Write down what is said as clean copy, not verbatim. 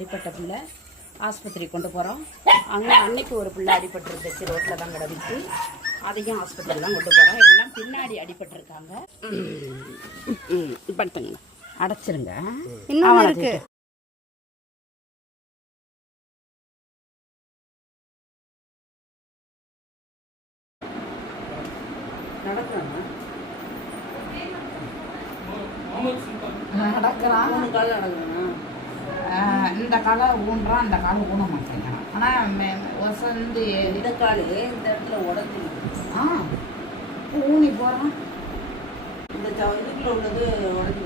அடிப்பட்ட பிள்ளை ஆஸ்பத்திரி கொண்டு போகிறோம். அங்கே அன்னைக்கு ஒரு பிள்ளை அடிபட்டுருந்துச்சு, ரோட்டில் தான் கிடந்துச்சு. அதையும் ஆஸ்பத்திரி தான் கொண்டு போகிறோம். எல்லாம் பின்னாடி அடிபட்டிருக்காங்க. படுத்துங்க, அடைச்சிருங்க. இன்னும் இருக்கு. நடக்கிறான். இந்த காலை ஊன்றான், அந்த காலை ஊன மாட்டேங்கிறான். ஆனால் வசந்து இந்த காலு இந்த இடத்துல உடஞ்சி ஊனி போகிறான். இந்த இதுக்குள்ள உள்ளது உடஞ்சி